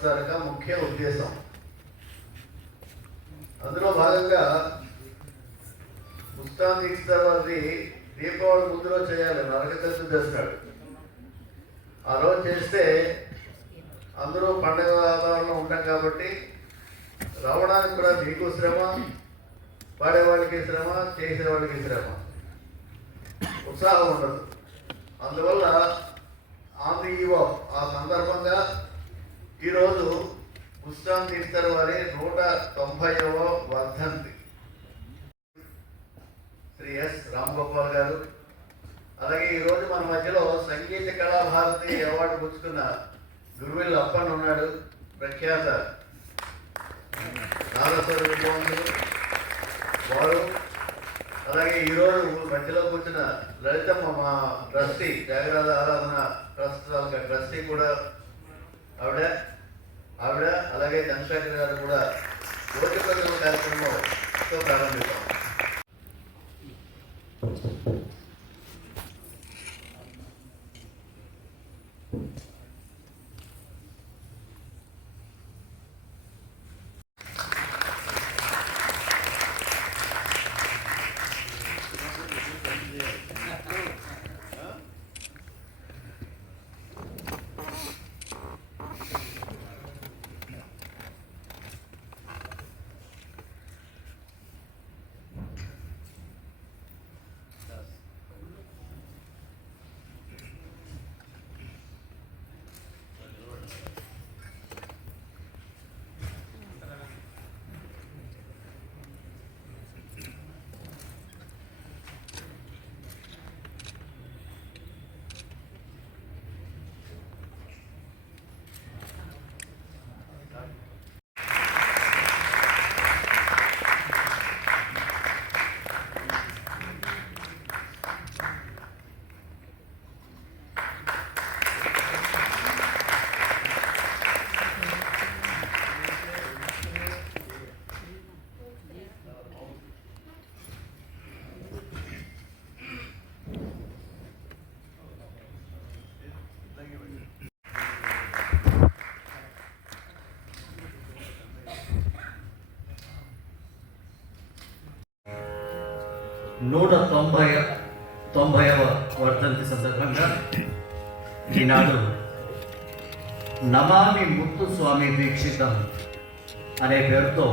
Trust ముఖ్య ఉద్దేశం. అందులో భాగంగా ముస్తాన్ ఇస్తారు అది దీపావళి ముందులో చేయాలి నరక చేస్తాడు. ఆ రోజు చేస్తే అందరూ పండగ వాతావరణం ఉంటాం కాబట్టి రావడానికి కూడా మీకు శ్రమ పాడేవాళ్ళకి శ్రమ చేసిన వాళ్ళకి శ్రమ. ఉత్సాహం ఉండదు. అందువల్ల ఆన్ ది ఈవో ఆ సందర్భంగా ఈరోజు పుస్తకం తీస్తారు వారి నూట తొంభైవ వర్ధంతి. శ్రీ ఎస్ రాంగోపాల్ గారు. అలాగే ఈరోజు మన మధ్యలో సంగీత కళాభారతి అవార్డు పుచ్చుకున్న గురువిల్ అప్పన్ ఉన్నాడు ప్రఖ్యాత నాగస్వర విద్వాంసులు వారు. అలాగే ఈరోజు మధ్యలో కూర్చున్న లలితమ్మ మా ట్రస్టీ త్యాగరాజ ఆరాధన ట్రస్ట్ ట్రస్టీ కూడా ఆవిడ ఆవిడ అలాగే చంద్రశేఖర్ గారు కూడా ఓటు ప్రజల కార్యక్రమంతో ప్రారంభిస్తాం నూట తొంభై తొంభైవ వర్ధంతి సందర్భంగా ఈనాడు నమామి ముత్తు స్వామి దీక్షితం అనే పేరుతో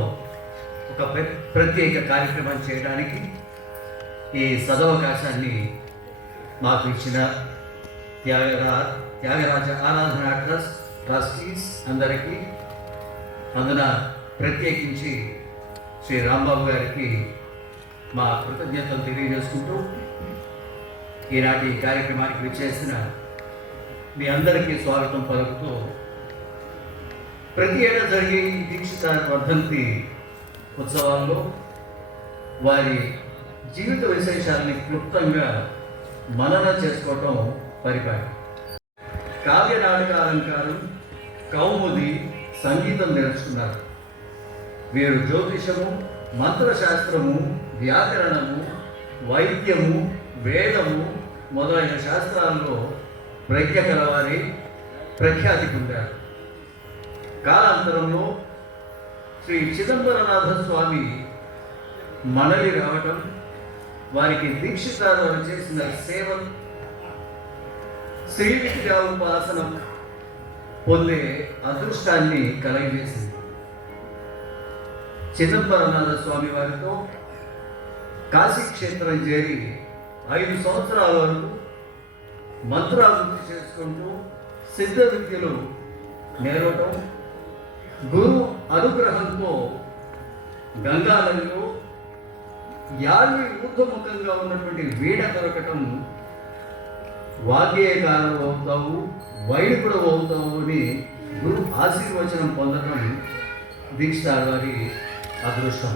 ఒక ప్ర- ప్రత్యేక కార్యక్రమం చేయడానికి ఈ సదవకాశాన్ని మాకు ఇచ్చిన త్యాగరా త్యాగరాజ ఆరాధన ట్రస్ట్ ట్రస్టీస్ అందరికీ అందున ప్రత్యేకించి శ్రీ రాంబాబు గారికి మా కృతజ్ఞతలు తెలియజేసుకుంటూ ఈనాటి కార్యక్రమానికి విచ్చేసిన మీ అందరికీ స్వాగతం పలుకుతూ ప్రతి ఏటా జరిగే ఈ దీక్షిత వర్ధంతి ఉత్సవాల్లో వారి జీవిత విశేషాలని క్లుప్తంగా మనన చేసుకోవటం పరిపాటి. కావ్య నాటక అలంకారం కౌముది సంగీతం నేర్చుకున్నారు. వీరు జ్యోతిషము మంత్రశాస్త్రము వ్యాకరణము వైద్యము వేదము మొదలైన శాస్త్రాల్లో ప్రజ్ఞ కలవారి ప్రఖ్యాతి పొందారు కాలాంతరంలో శ్రీ చిదంబరనాథ స్వామి మనలి రావటం వారికి దీక్షితారు చేసిన సేవ శ్రీ విద్యా ఉపాసనం పొందే అదృష్టాన్ని కలగజేసింది. చిదంబరనాథ స్వామి వారితో కాశీ క్షేత్రం చేరి ఐదు సంవత్సరాల వరకు మంత్రాభివృద్ధి చేసుకుంటూ సిద్ధ విద్యలు నేర్వటం గురు అనుగ్రహంతో గంగానదిలో యాభై ఊర్ధముఖంగా ఉన్నటువంటి వీడ దొరకటం వాగ్గేయకారుడు అవుతావు వైదికుడు అవుతావు అని గురు ఆశీర్వచనం పొందటం దీక్ష వారి అదృష్టం.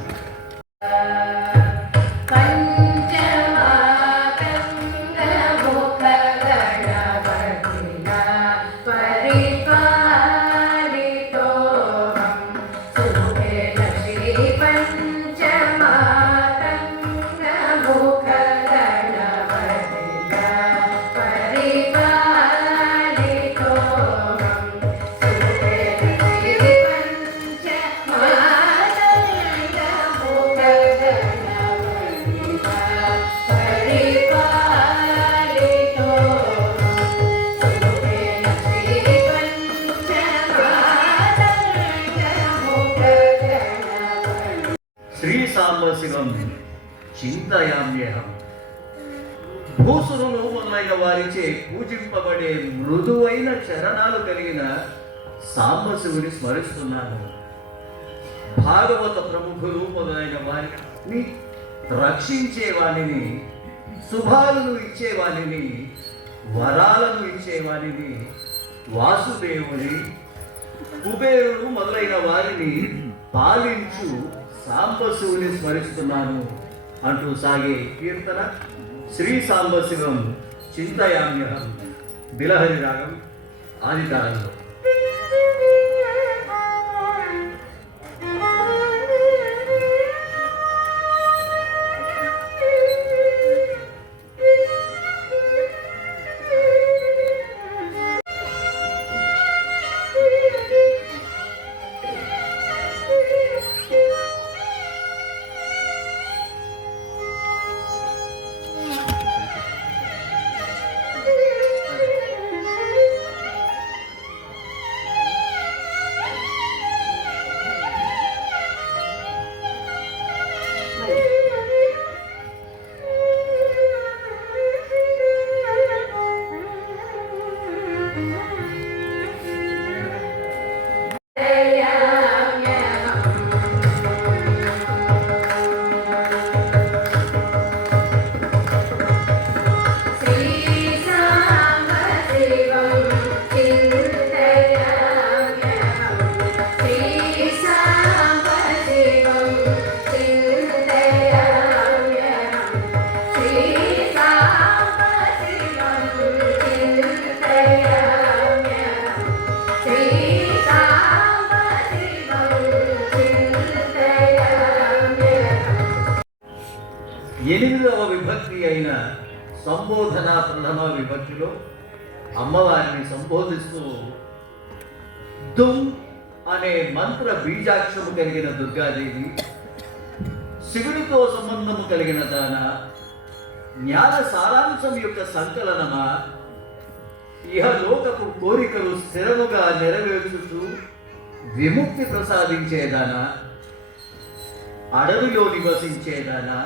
పిలువబడే మృదువైన చరణాలు కలిగిన సాంబశివుని స్మరిస్తున్నాను. భాగవత ప్రముఖులు మొదలైన వారిని రక్షించే వాణిని శుభాలను ఇచ్చేవాణిని వరాలను ఇచ్చేవాణిని వాసుదేవుని కుబేరుడు మొదలైన వారిని పాలించు సాంబశివుని స్మరిస్తున్నాను అంటూ సాగే కీర్తన శ్రీ సాంబశివం చింతయామ్యహం. திலஹரி ராகம் ஆதிதாரங்கள் అయిన సంబోధన ప్రథమ విభక్తిలో అమ్మవారిని సంబోధిస్తూ దుమ్ అనే మంత్ర బీజాక్షము కలిగిన దుర్గాదేవి శివుడితో సంబంధము కలిగిన దాన జ్ఞాన సారాంశం యొక్క సంకలనమా ఇహలోకపు కోరికలు స్థిరముగా నెరవేర్చుతూ విముక్తి ప్రసాదించేదానా అడవిలో నివసించేదానా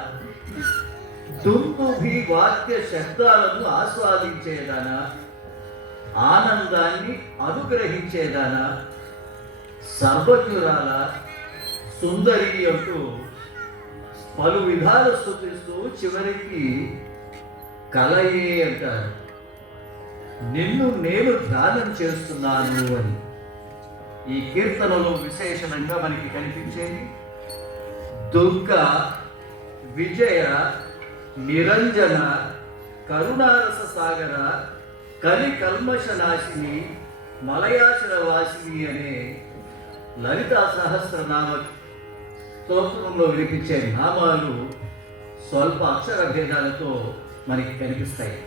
దుందుభి వాక్య శబ్దాలను ఆస్వాదించేదానా? ఆనందాన్ని అనుగ్రహించేదానా? సర్వజ్ఞురాల సుందరి అంటూ పలు విధాలు స్థుతిస్తూ చివరికి కలయే అంటారు. నిన్ను నేను ధ్యానం చేస్తున్నాను అని. ఈ కీర్తనలో విశేషణంగా మనకి కనిపించేది దుర్గ విజయ నిరంజన కరుణారస సాగర కలి కల్మష నాశిని మలయాచల వాసిని అనే లలిత సహస్రనామ స్తోత్రంలో వినిపించే నామాలు స్వల్ప అక్షర భేదాలతో మనకి కనిపిస్తాయి.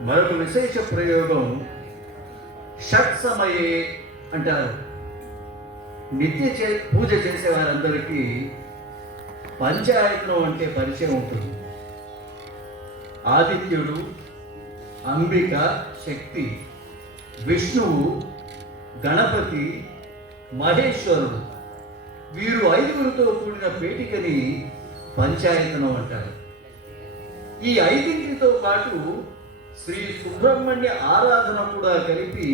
మరొక విశేష ప్రయోగం షట్ సమయే అంటారు. నిత్య చే పూజ చేసే వారందరికీ పంచాయతనం అంటే పరిచయం ఉంటుంది. ఆదిత్యుడు అంబిక శక్తి విష్ణువు గణపతి మహేశ్వరుడు. వీరు ఐదుగురితో కూడిన పేటికని పంచాయతనం అంటారు. ఈ ఐదింటితో పాటు శ్రీ సుబ్రహ్మణ్య ఆరాధన కూడా కలిపి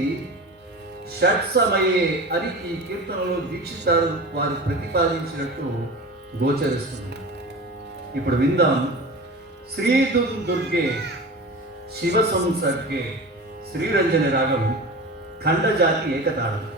షట్ సమయే అని ఈ కీర్తనలో దీక్షితారు వారు ప్రతిపాదించినట్టు గోచరిస్తుంది. ఇప్పుడు విందాం. శ్రీదుం దుర్గే శివ సంసర్గే శ్రీరంజని రాగం ఖండజాతి ఏకతాళం.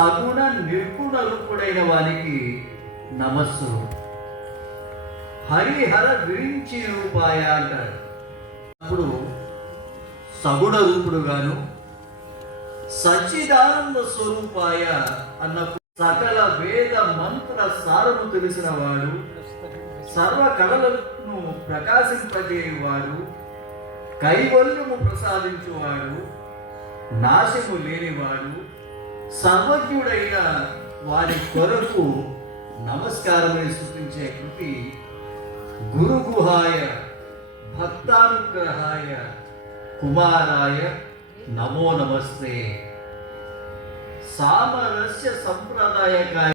సగుణ నిర్గుణ రూపుడైన వానికి నమస్సు. హరిహర విరించి రూపాయ అంటారు. అప్పుడు సగుణ రూపుడుగాను సచ్చిదానంద స్వరూపాయ అన్నప్పుడు సకల వేద మంత్ర సారము తెలిసిన వాడు సర్వ కళలను ప్రకాశింపజేయువాడు కైవల్యము ప్రసాదించువాడు నాశము లేనివాడు సర్వజ్ఞుడైన వారి కొరకు నమస్కారమే సూచించే కృతి గురుగుహాయ భక్తానుగ్రహాయ కుమారాయ నమో నమస్తే. సామరస్య సంప్రదాయకాయ